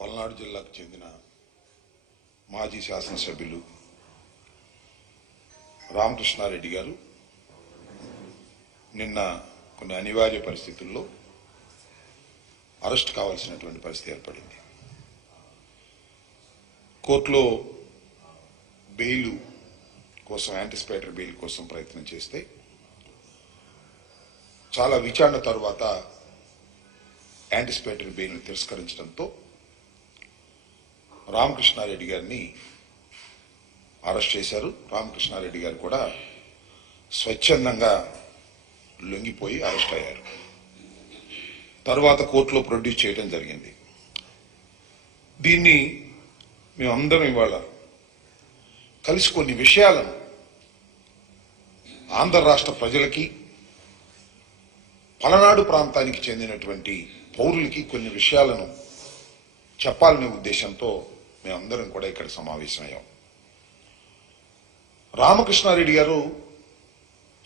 పల్నాడు జిల్లాకు చెందిన మాజీ శాసనసభ్యులు రామకృష్ణారెడ్డి గారు నిన్న కొన్ని అనివార్య పరిస్థితుల్లో అరెస్ట్ కావాల్సినటువంటి పరిస్థితి ఏర్పడింది. కోర్టులో బెయిల్ కోసం యాంటిసిపేటరీ బెయిల్ కోసం ప్రయత్నం చేస్తే చాలా విచారణ తరువాత యాంటిసిపేటరీ బెయిల్ను తిరస్కరించడంతో రామకృష్ణారెడ్డి గారిని అరెస్ట్ చేశారు. రామకృష్ణారెడ్డి గారు కూడా స్వచ్ఛందంగా లొంగిపోయి అరెస్ట్ అయ్యారు. తర్వాత కోర్టులో ప్రొడ్యూస్ చేయడం జరిగింది. దీన్ని మేమందరం ఇవాళ కలిసి కొన్ని విషయాలను ఆంధ్ర రాష్ట్ర ప్రజలకి, పలనాడు ప్రాంతానికి చెందినటువంటి పౌరులకి కొన్ని విషయాలను చెప్పాలనే ఉద్దేశంతో మేమందరం కూడా ఇక్కడ సమావేశమయ్యాం. రామకృష్ణారెడ్డి గారు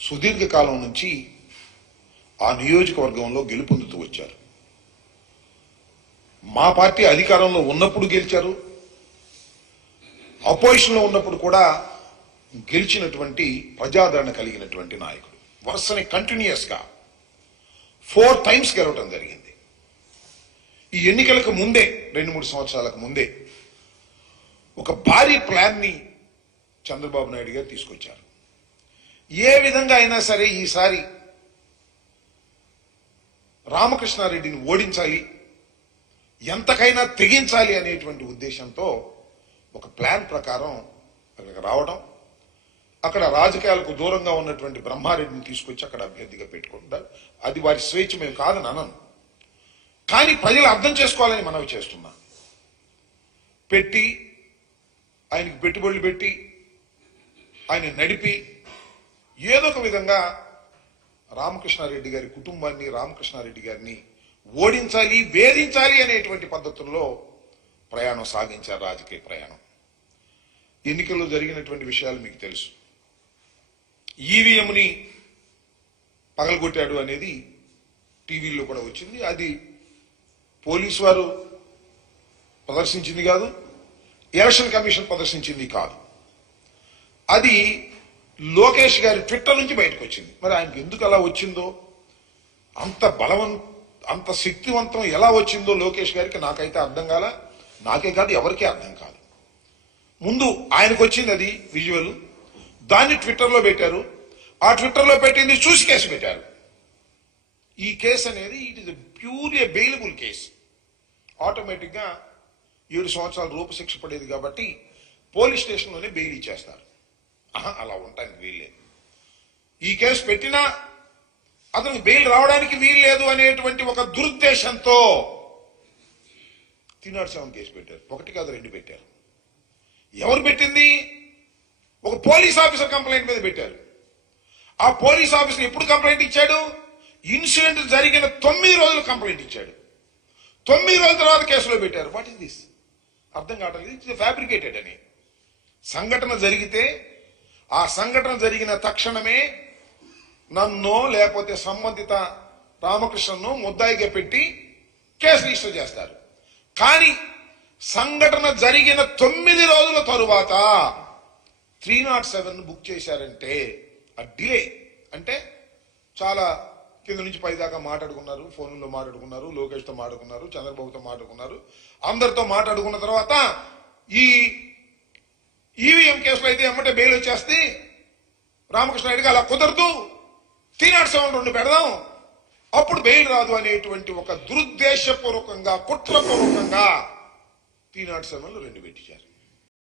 సుదీర్ఘకాలం నుంచి ఆ నియోజకవర్గంలో గెలుపొందుతూ వచ్చారు. మా పార్టీ అధికారంలో ఉన్నప్పుడు గెలిచారు, అపోజిషన్లో ఉన్నప్పుడు కూడా గెలిచినటువంటి ప్రజాదరణ కలిగినటువంటి నాయకుడు. వరుసని కంటిన్యూస్ గా 4 times గెలవడం జరిగింది. ఈ ఎన్నికలకు ముందే 2-3 సంవత్సరాలకు ముందే ఒక భారీ ప్లాన్ ని చంద్రబాబు నాయుడు గారు తీసుకొచ్చారు. ఏ విధంగా అయినా సరే ఈసారి రామకృష్ణారెడ్డిని ఓడించాలి, ఎంతకైనా తెగించాలి అనేటువంటి ఉద్దేశంతో ఒక ప్లాన్ ప్రకారం అక్కడికి రావడం, అక్కడ రాజకీయాలకు దూరంగా ఉన్నటువంటి బ్రహ్మారెడ్డిని తీసుకొచ్చి అక్కడ అభ్యర్థిగా పెట్టుకుంటారు. అది వారి స్వేచ్ఛ, మేము కాదని అనను, కానీ ప్రజలు అర్థం చేసుకోవాలని మనవి చేస్తున్నా. పెట్టి ఆయనకి పెట్టుబడులు పెట్టి ఆయన నడిపి ఏదో ఒక విధంగా రామకృష్ణారెడ్డి గారి కుటుంబాన్ని, రామకృష్ణారెడ్డి గారిని ఓడించాలి, వేధించాలి అనేటువంటి పద్ధతుల్లో ప్రయాణం సాగించారు, రాజకీయ ప్రయాణం. ఎన్నికల్లో జరిగినటువంటి విషయాలు మీకు తెలుసు. ఈవీఎంని పగలగొట్టాడు అనేది టీవీల్లో కూడా వచ్చింది. అది పోలీసు వారు ప్రదర్శించింది కాదు, ఎలక్షన్ కమిషన్ ప్రదర్శించింది కాదు. అది లోకేష్ గారి ట్విట్టర్ నుంచి బయటకు వచ్చింది. మరి ఆయనకు ఎందుకు అలా వచ్చిందో, అంత శక్తివంతం ఎలా వచ్చిందో లోకేష్ గారికి నాకైతే అర్థం కాల. నాకే కాదు, ఎవరికీ అర్థం కాదు. ముందు ఆయనకు వచ్చింది అది విజువల్, దాన్ని ట్విట్టర్లో పెట్టారు. ఆ ట్విట్టర్లో పెట్టింది చూసి కేసు పెట్టారు. ఈ కేసు అనేది it is pure A bailable case. Automatic గా 7 సంవత్సరాలు రూపశిక్ష పడేది కాబట్టి పోలీస్ స్టేషన్లోనే బెయిల్ ఇచ్చేస్తారు. అలా ఉండటానికి వీల్లేదు. ఈ కేసు పెట్టినా అతనికి బెయిల్ రావడానికి వీల్లేదు అనేటువంటి ఒక దురుద్దేశంతో 307 కేసు పెట్టారు. 1 కాదు 2 పెట్టారు. ఎవరు పెట్టింది? ఒక పోలీస్ ఆఫీసర్ కంప్లైంట్ మీద పెట్టారు. ఆ పోలీస్ ఆఫీసర్ ఎప్పుడు కంప్లైంట్ ఇచ్చాడు? ఇన్సిడెంట్ జరిగిన 9 రోజులు కంప్లైంట్ ఇచ్చాడు. 9 రోజుల తర్వాత కేసులో పెట్టారు. What is this? అర్థం కావట్లేదు. ఇట్స్ ఫ్యాబ్రికేటెడ్ అని. సంఘటన జరిగితే ఆ సంఘటన జరిగిన తక్షణమే నన్నో లేకపోతే సంబంధిత రామకృష్ణను ముద్దాయిగా పెట్టి కేసు రిజిస్టర్ చేస్తారు. కానీ సంఘటన జరిగిన 9 రోజుల తరువాత 307 బుక్ చేశారంటే ఆ డిలే అంటే చాలా కింద నుంచి పై దాకా మాట్లాడుకున్నారు, ఫోన్లో మాట్లాడుకున్నారు, లోకేష్తో మాట్లాడుకున్నారు, చంద్రబాబుతో మాట్లాడుకున్నారు, అందరితో మాట్లాడుకున్న తర్వాత ఈ ఈవీఎం కేసులో అయితే ఎమ్మటే బెయిల్ వచ్చేస్తే రామకృష్ణారెడ్డికి అలా కుదరదు, 307 2 పెడదాం, అప్పుడు బెయిల్ రాదు అనేటువంటి ఒక దురుద్దేశపూర్వకంగా, కుట్రపూర్వకంగా 307 2 పెట్టించారు.